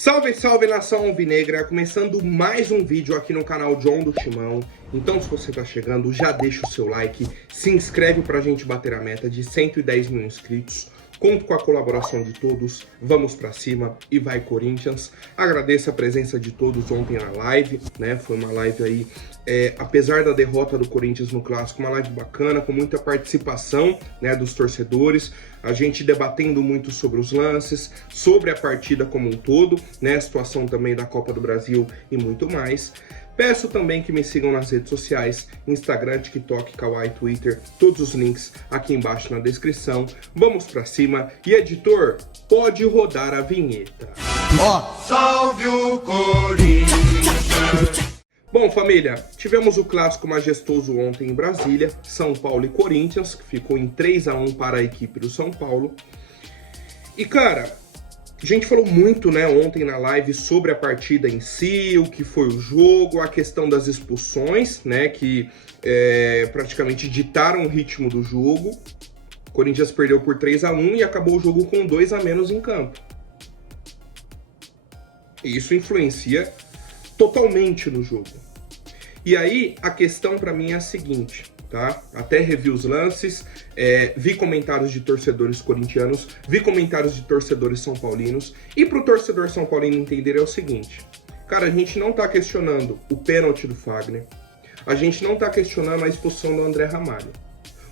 Salve, salve nação alvinegra, começando mais um vídeo aqui no canal John do Timão. Então se você tá chegando, já deixa o seu like, se inscreve pra gente bater a meta de 110 mil inscritos. Conto com a colaboração de todos, vamos pra cima e vai Corinthians. Agradeço a presença de todos ontem na live, né? Foi uma live aí, apesar da derrota do Corinthians no Clássico, uma live bacana, com muita participação, né, dos torcedores. A gente debatendo muito sobre os lances, sobre a partida como um todo, né? A situação também da Copa do Brasil e muito mais. Peço também que me sigam nas redes sociais, Instagram, TikTok, Kawaii, Twitter, todos os links aqui embaixo na descrição. Vamos pra cima e editor, pode rodar a vinheta. Salve o Corinthians! Bom, família, tivemos o clássico majestoso ontem em Brasília, São Paulo e Corinthians, que ficou em 3-1 para a equipe do São Paulo. E cara, a gente falou muito, né, ontem na live sobre a partida em si, o que foi o jogo, a questão das expulsões, né, que praticamente ditaram o ritmo do jogo. O Corinthians perdeu por 3-1 e acabou o jogo com 2 a menos em campo. E isso influencia totalmente no jogo. E aí, a questão para mim é a seguinte, tá? Até revi os lances, vi comentários de torcedores corintianos, vi comentários de torcedores são paulinos, e pro torcedor são paulino entender é o seguinte, cara, a gente não tá questionando o pênalti do Fagner, a gente não tá questionando a expulsão do André Ramalho.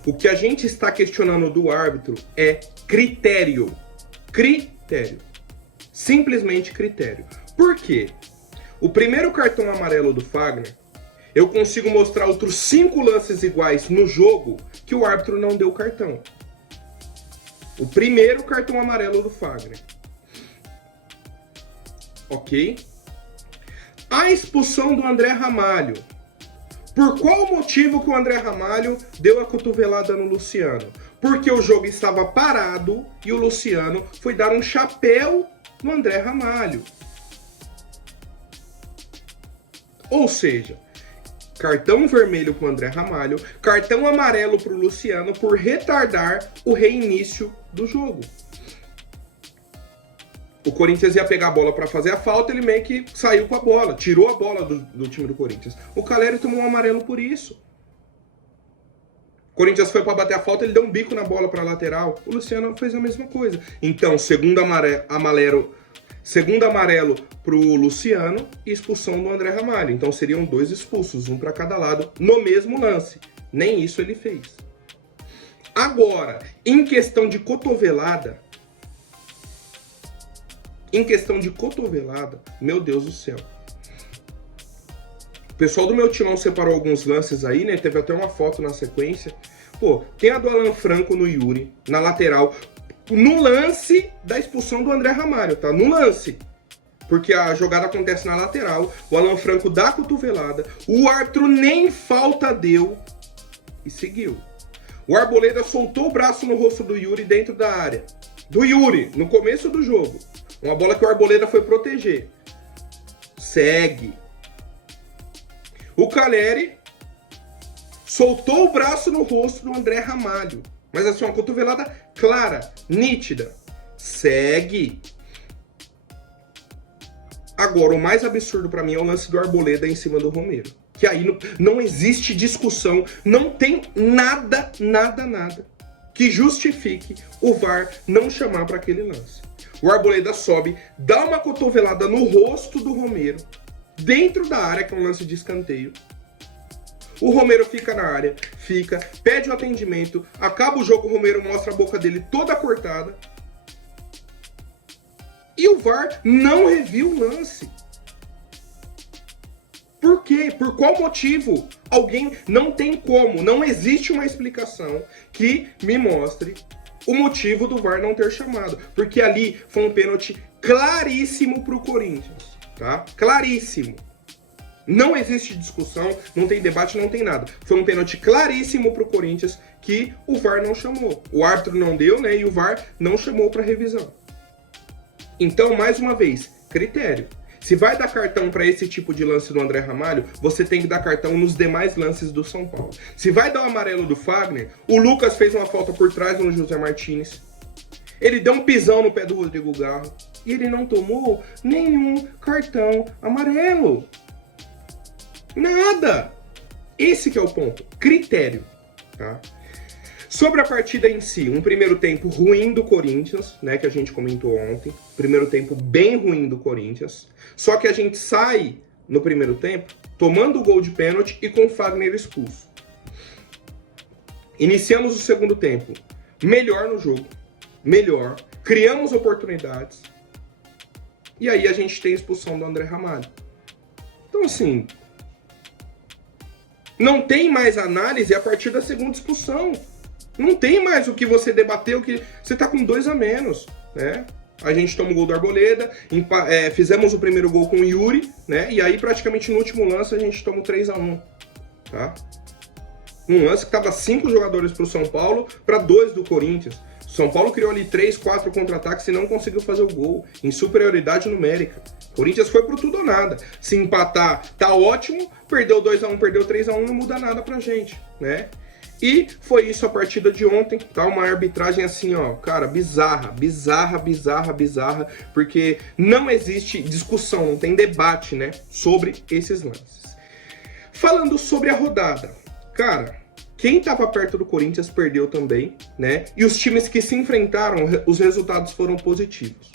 O que a gente está questionando do árbitro é critério. Critério. Simplesmente critério. Por quê? O primeiro cartão amarelo do Fagner, eu consigo mostrar outros 5 lances iguais no jogo que o árbitro não deu cartão. O primeiro cartão amarelo do Fagner. Ok? A expulsão do André Ramalho. Por qual motivo que o André Ramalho deu a cotovelada no Luciano? Porque o jogo estava parado e o Luciano foi dar um chapéu no André Ramalho. Ou seja, cartão vermelho para o André Ramalho, cartão amarelo para o Luciano por retardar o reinício do jogo. O Corinthians ia pegar a bola para fazer a falta, ele meio que saiu com a bola, tirou a bola do time do Corinthians. O Caleri tomou um amarelo por isso. O Corinthians foi para bater a falta, ele deu um bico na bola para a lateral. O Luciano fez a mesma coisa. Então, segundo amarelo pro Luciano e expulsão do André Ramalho. Então seriam 2 expulsos, um para cada lado, no mesmo lance. Nem isso ele fez. Agora, em questão de cotovelada, meu Deus do céu. O pessoal do meu timão separou alguns lances aí, né? Teve até uma foto na sequência. Pô, tem a do Alan Franco no Yuri, na lateral, no lance da expulsão do André Ramalho, tá? No lance. Porque a jogada acontece na lateral, o Alan Franco dá a cotovelada, o árbitro nem falta deu e seguiu. O Arboleda soltou o braço no rosto do Yuri dentro da área. Do Yuri, no começo do jogo. Uma bola que o Arboleda foi proteger. Segue. O Caleri soltou o braço no rosto do André Ramalho. Mas assim, uma cotovelada clara, nítida. Segue. Agora, o mais absurdo pra mim é o lance do Arboleda em cima do Romero. Que aí não existe discussão, não tem nada que justifique o VAR não chamar para aquele lance. O Arboleda sobe, dá uma cotovelada no rosto do Romero, dentro da área, que é um lance de escanteio. O Romero fica na área, pede o atendimento, acaba o jogo, o Romero mostra a boca dele toda cortada. E o VAR não reviu o lance. Por quê? Por qual motivo? Não tem como, não existe uma explicação que me mostre o motivo do VAR não ter chamado. Porque ali foi um pênalti claríssimo pro Corinthians, tá? Claríssimo. Não existe discussão, não tem debate, não tem nada. Foi um pênalti claríssimo pro Corinthians que o VAR não chamou. O árbitro não deu, né? E o VAR não chamou para revisão. Então, mais uma vez, critério. Se vai dar cartão para esse tipo de lance do André Ramalho, você tem que dar cartão nos demais lances do São Paulo. Se vai dar o amarelo do Fagner, o Lucas fez uma falta por trás no José Martínez. Ele deu um pisão no pé do Rodrigo Garro e ele não tomou nenhum cartão amarelo. Nada. Esse que é o ponto. Critério. Tá? Sobre a partida em si, um primeiro tempo ruim do Corinthians, né, que a gente comentou ontem. Primeiro tempo bem ruim do Corinthians. Só que a gente sai no primeiro tempo tomando o gol de pênalti e com o Fagner expulso. Iniciamos o segundo tempo melhor no jogo. Melhor. Criamos oportunidades. E aí a gente tem a expulsão do André Ramalho. Então assim, não tem mais análise a partir da segunda expulsão. Não tem mais o que você debateu, que você tá com 2 a menos, né? A gente toma o gol do Arboleda, fizemos o primeiro gol com o Yuri, né? E aí praticamente no último lance a gente toma o 3-1, tá? Um lance que tava 5 jogadores pro São Paulo para 2 do Corinthians. São Paulo criou ali 3, 4 contra-ataques e não conseguiu fazer o gol, em superioridade numérica. Corinthians foi pro tudo ou nada. Se empatar, tá ótimo. Perdeu 2-1, perdeu 3-1, não muda nada pra gente, né? E foi isso a partida de ontem, tá? Uma arbitragem assim, ó, cara, bizarra, porque não existe discussão, não tem debate, né, sobre esses lances. Falando sobre a rodada, cara, quem tava perto do Corinthians perdeu também, né? E os times que se enfrentaram, os resultados foram positivos.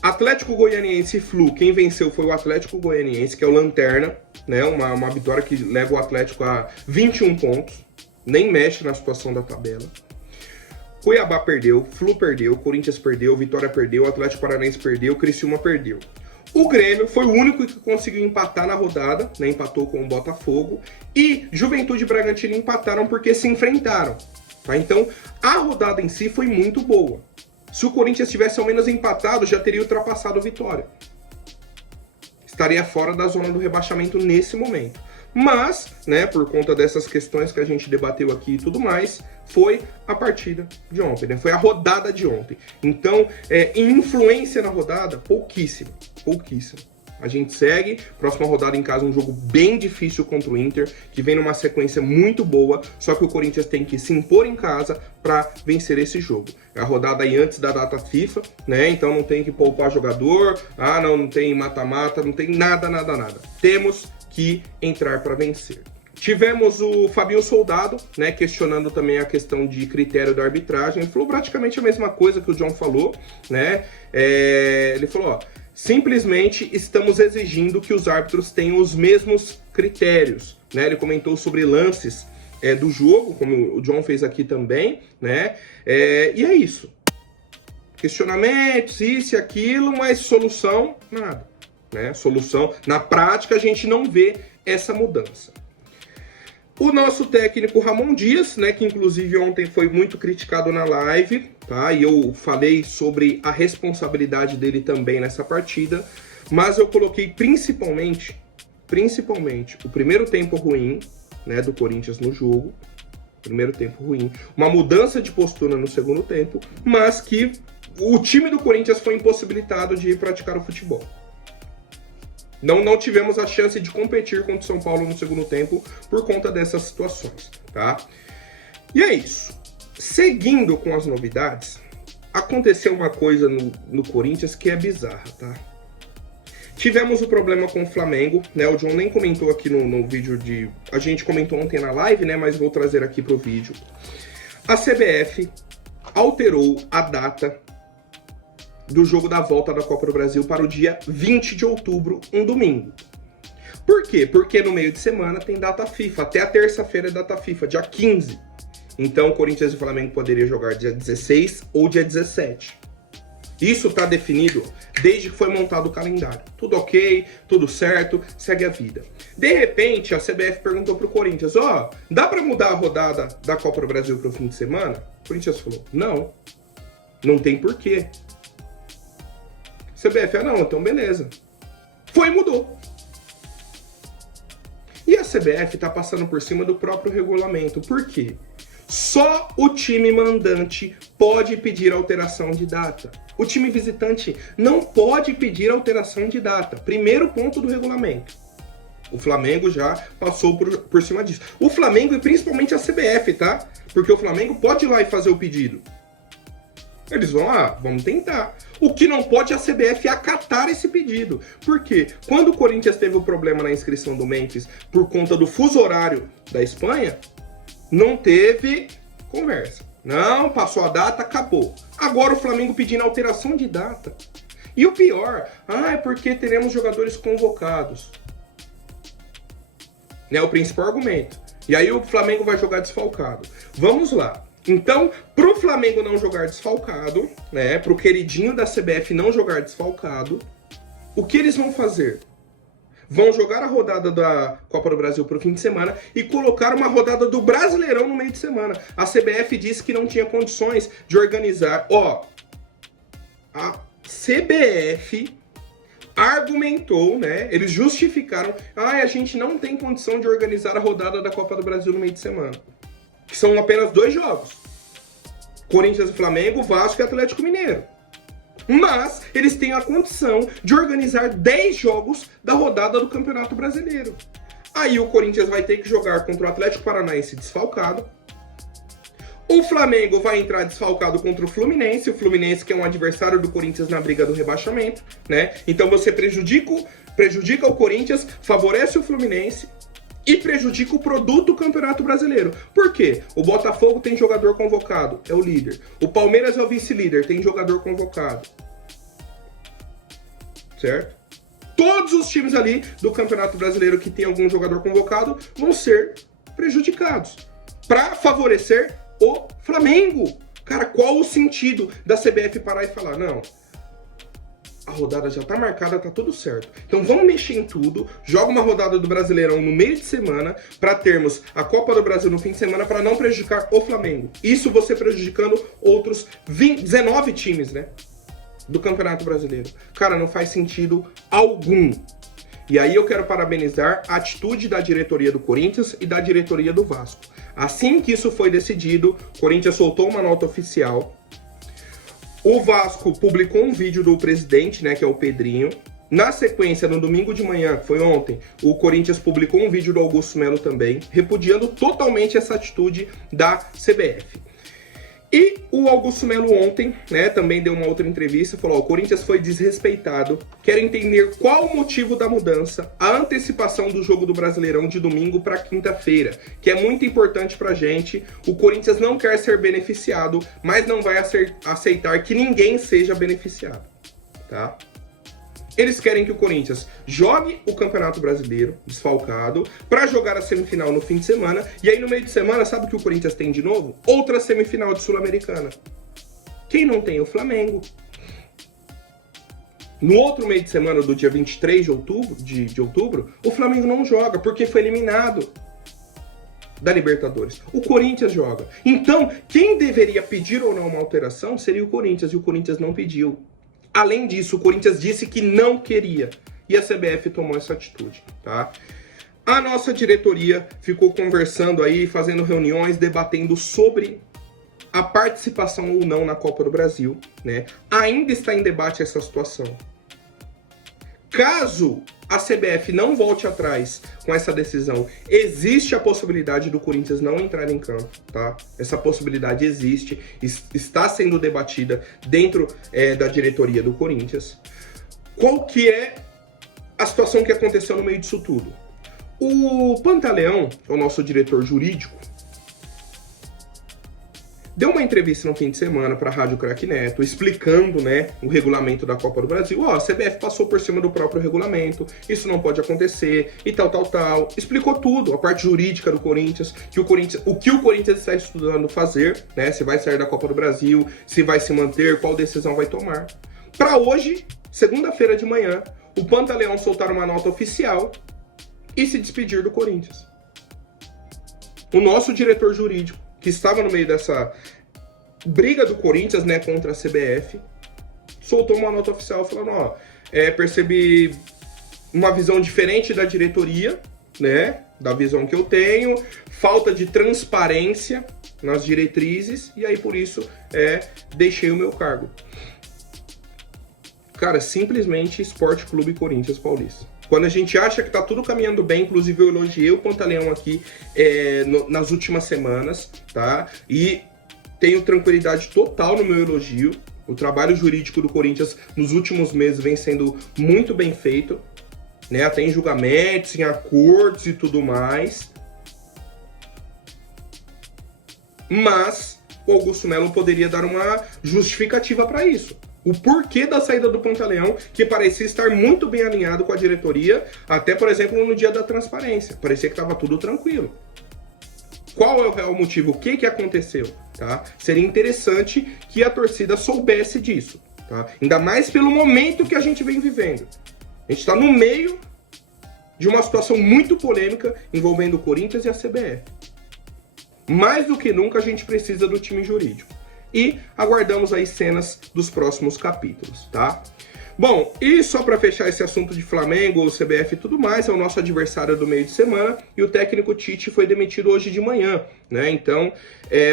Atlético Goianiense e Flu, quem venceu foi o Atlético Goianiense, que é o lanterna, né? Uma vitória que leva o Atlético a 21 pontos, nem mexe na situação da tabela. Cuiabá perdeu, Flu perdeu, Corinthians perdeu, Vitória perdeu, Atlético Paranaense perdeu, Criciúma perdeu. O Grêmio foi o único que conseguiu empatar na rodada, né? Empatou com o Botafogo, e Juventude e Bragantino empataram porque se enfrentaram, tá? Então, a rodada em si foi muito boa. Se o Corinthians tivesse ao menos empatado, já teria ultrapassado o Vitória. Estaria fora da zona do rebaixamento nesse momento. Mas, né, por conta dessas questões que a gente debateu aqui e tudo mais, foi a partida de ontem, né? Foi a rodada de ontem. Então, influência na rodada, pouquíssima. A gente segue, próxima rodada em casa, um jogo bem difícil contra o Inter, que vem numa sequência muito boa, só que o Corinthians tem que se impor em casa para vencer esse jogo. É a rodada aí antes da data FIFA, né? Então não tem que poupar jogador, não tem mata-mata, não tem nada. Temos que entrar para vencer. Tivemos o Fabinho Soldado, né, questionando também a questão de critério da arbitragem. Ele falou praticamente a mesma coisa que o John falou, né? Ele falou, simplesmente estamos exigindo que os árbitros tenham os mesmos critérios, né? Ele comentou sobre lances do jogo, como o John fez aqui também, né? E é isso. Questionamentos, isso e aquilo, mas solução, nada, né? Solução, na prática a gente não vê essa mudança. O nosso técnico Ramon Dias, né, que inclusive ontem foi muito criticado na live, tá? E eu falei sobre a responsabilidade dele também nessa partida, mas eu coloquei principalmente o primeiro tempo ruim, né, do Corinthians no jogo, primeiro tempo ruim, uma mudança de postura no segundo tempo, mas que o time do Corinthians foi impossibilitado de praticar o futebol. Não tivemos a chance de competir contra o São Paulo no segundo tempo por conta dessas situações, tá? E é isso. Seguindo com as novidades, aconteceu uma coisa no Corinthians que é bizarra, tá? Tivemos o problema com o Flamengo, né? O John nem comentou aqui no vídeo de... A gente comentou ontem na live, né? Mas vou trazer aqui pro vídeo. A CBF alterou a data do jogo da volta da Copa do Brasil para o dia 20 de outubro, um domingo. Por quê? Porque no meio de semana tem data FIFA, até a terça-feira é data FIFA, dia 15. Então o Corinthians e o Flamengo poderiam jogar dia 16 ou dia 17. Isso está definido desde que foi montado o calendário. Tudo ok, tudo certo, segue a vida. De repente, a CBF perguntou pro Corinthians, dá para mudar a rodada da Copa do Brasil para o fim de semana? O Corinthians falou, não tem porquê. CBF, não, então beleza. Foi e mudou. E a CBF tá passando por cima do próprio regulamento. Por quê? Só o time mandante pode pedir alteração de data. O time visitante não pode pedir alteração de data. Primeiro ponto do regulamento. O Flamengo já passou por cima disso. O Flamengo e principalmente a CBF, tá? Porque o Flamengo pode ir lá e fazer o pedido. Eles vão, vamos tentar. O que não pode é a CBF acatar esse pedido. Por quê? Quando o Corinthians teve o problema na inscrição do Memphis por conta do fuso horário da Espanha, não teve conversa. Não, passou a data, acabou. Agora o Flamengo pedindo alteração de data. E o pior, é porque teremos jogadores convocados. É o principal argumento. E aí o Flamengo vai jogar desfalcado. Vamos lá. Então, pro Flamengo não jogar desfalcado, né, pro queridinho da CBF não jogar desfalcado, o que eles vão fazer? Vão jogar a rodada da Copa do Brasil pro fim de semana e colocar uma rodada do Brasileirão no meio de semana. A CBF disse que não tinha condições de organizar. A CBF argumentou, né? Eles justificaram, a gente não tem condição de organizar a rodada da Copa do Brasil no meio de semana. Que são apenas 2 jogos. Corinthians e Flamengo, Vasco e Atlético Mineiro. Mas eles têm a condição de organizar 10 jogos da rodada do Campeonato Brasileiro. Aí o Corinthians vai ter que jogar contra o Atlético Paranaense desfalcado. O Flamengo vai entrar desfalcado contra o Fluminense que é um adversário do Corinthians na briga do rebaixamento, né? Então você prejudica o Corinthians, favorece o Fluminense e prejudica o produto do Campeonato Brasileiro. Por quê? O Botafogo tem jogador convocado, é o líder. O Palmeiras é o vice-líder, tem jogador convocado. Certo? Todos os times ali do Campeonato Brasileiro que tem algum jogador convocado vão ser prejudicados. Para favorecer o Flamengo. Cara, qual o sentido da CBF parar e falar, não, a rodada já tá marcada, tá tudo certo. Então vamos mexer em tudo, joga uma rodada do Brasileirão no meio de semana para termos a Copa do Brasil no fim de semana para não prejudicar o Flamengo. Isso você prejudicando outros 19 times, né, do Campeonato Brasileiro. Cara, não faz sentido algum. E aí eu quero parabenizar a atitude da diretoria do Corinthians e da diretoria do Vasco. Assim que isso foi decidido, o Corinthians soltou uma nota oficial. O Vasco publicou um vídeo do presidente, né, que é o Pedrinho. Na sequência, no domingo de manhã, que foi ontem, o Corinthians publicou um vídeo do Augusto Melo também, repudiando totalmente essa atitude da CBF. E o Augusto Melo ontem, né, também deu uma outra entrevista, falou, o Corinthians foi desrespeitado, quero entender qual o motivo da mudança, a antecipação do jogo do Brasileirão de domingo para quinta-feira, que é muito importante pra gente, o Corinthians não quer ser beneficiado, mas não vai aceitar que ninguém seja beneficiado, tá? Eles querem que o Corinthians jogue o Campeonato Brasileiro, desfalcado, para jogar a semifinal no fim de semana. E aí no meio de semana, sabe o que o Corinthians tem de novo? Outra semifinal de Sul-Americana. Quem não tem? O Flamengo. No outro meio de semana, do dia 23 de outubro, o Flamengo não joga, porque foi eliminado da Libertadores. O Corinthians joga. Então, quem deveria pedir ou não uma alteração seria o Corinthians, e o Corinthians não pediu. Além disso, o Corinthians disse que não queria. E a CBF tomou essa atitude, tá? A nossa diretoria ficou conversando aí, fazendo reuniões, debatendo sobre a participação ou não na Copa do Brasil, né? Ainda está em debate essa situação. Caso a CBF não volte atrás com essa decisão, existe a possibilidade do Corinthians não entrar em campo, tá? Essa possibilidade existe, está sendo debatida dentro da diretoria do Corinthians. Qual que é a situação que aconteceu no meio disso tudo? O Pantaleão, o nosso diretor jurídico, deu uma entrevista no fim de semana para a Rádio Craque Neto, explicando, né, o regulamento da Copa do Brasil. A CBF passou por cima do próprio regulamento, isso não pode acontecer, e tal. Explicou tudo, a parte jurídica do Corinthians, o que o Corinthians está estudando fazer, né, se vai sair da Copa do Brasil, se vai se manter, qual decisão vai tomar. Para hoje, segunda-feira de manhã, o Pantaleão soltar uma nota oficial e se despedir do Corinthians. O nosso diretor jurídico, que estava no meio dessa briga do Corinthians, né, contra a CBF, soltou uma nota oficial falando, percebi uma visão diferente da diretoria, né, da visão que eu tenho, falta de transparência nas diretrizes, e aí por isso deixei o meu cargo. Cara, simplesmente Esporte Clube Corinthians Paulista. Quando a gente acha que tá tudo caminhando bem, inclusive eu elogiei o Pantaleão aqui nas últimas semanas, tá? E tenho tranquilidade total no meu elogio. O trabalho jurídico do Corinthians nos últimos meses vem sendo muito bem feito, né? Até em julgamentos, em acordos e tudo mais. Mas o Augusto Melo poderia dar uma justificativa para isso. O porquê da saída do Pantaleão, que parecia estar muito bem alinhado com a diretoria, até, por exemplo, no dia da transparência. Parecia que estava tudo tranquilo. Qual é o real motivo? O que aconteceu? Tá? Seria interessante que a torcida soubesse disso. Tá? Ainda mais pelo momento que a gente vem vivendo. A gente está no meio de uma situação muito polêmica envolvendo o Corinthians e a CBF. Mais do que nunca a gente precisa do time jurídico. E aguardamos aí cenas dos próximos capítulos, tá? Bom, e só para fechar esse assunto de Flamengo, CBF e tudo mais, é o nosso adversário do meio de semana e o técnico Tite foi demitido hoje de manhã, né? Então,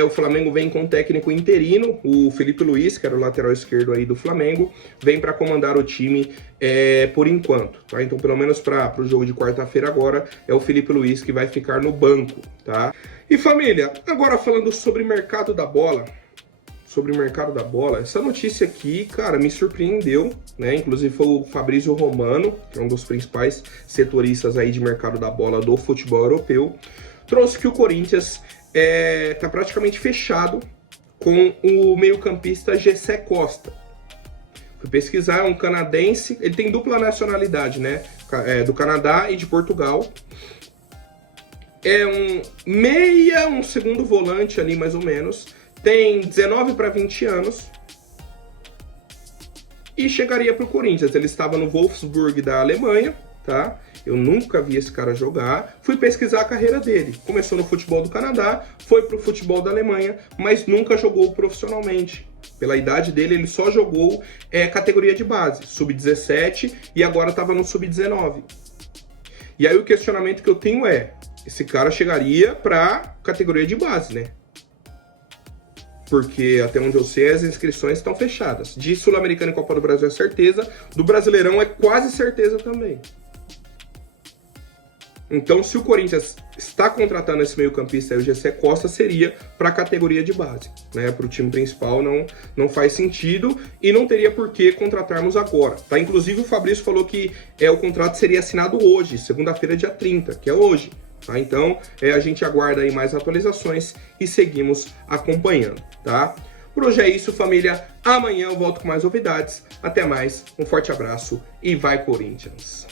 o Flamengo vem com um técnico interino, o Felipe Luiz, que era o lateral esquerdo aí do Flamengo, vem para comandar o time por enquanto, tá? Então, pelo menos para o jogo de quarta-feira agora, é o Felipe Luiz que vai ficar no banco, tá? E família, agora falando sobre mercado da bola, essa notícia aqui, cara, me surpreendeu, né? Inclusive foi o Fabrício Romano, que é um dos principais setoristas aí de mercado da bola do futebol europeu, trouxe que o Corinthians tá praticamente fechado com o meio-campista Jessé Costa. Fui pesquisar, é um canadense, ele tem dupla nacionalidade, né? Do Canadá e de Portugal. É um meia, um segundo volante ali, mais ou menos. Tem 19 para 20 anos e chegaria para o Corinthians. Ele estava no Wolfsburg da Alemanha, tá? Eu nunca vi esse cara jogar. Fui pesquisar a carreira dele. Começou no futebol do Canadá, foi para o futebol da Alemanha, mas nunca jogou profissionalmente. Pela idade dele, ele só jogou categoria de base, sub-17, e agora estava no sub-19. E aí o questionamento que eu tenho é, esse cara chegaria para categoria de base, né? Porque até onde eu sei as inscrições estão fechadas. De Sul-Americana e Copa do Brasil é certeza, do Brasileirão é quase certeza também. Então, se o Corinthians está contratando esse meio-campista aí, o Jessé Costa, seria para a categoria de base, né? Para o time principal não faz sentido e não teria por que contratarmos agora, tá? Inclusive o Fabrício falou que o contrato seria assinado hoje, segunda-feira, dia 30, que é hoje. Tá? Então, a gente aguarda aí mais atualizações e seguimos acompanhando, tá? Por hoje é isso, família. Amanhã eu volto com mais novidades. Até mais, um forte abraço e vai Corinthians!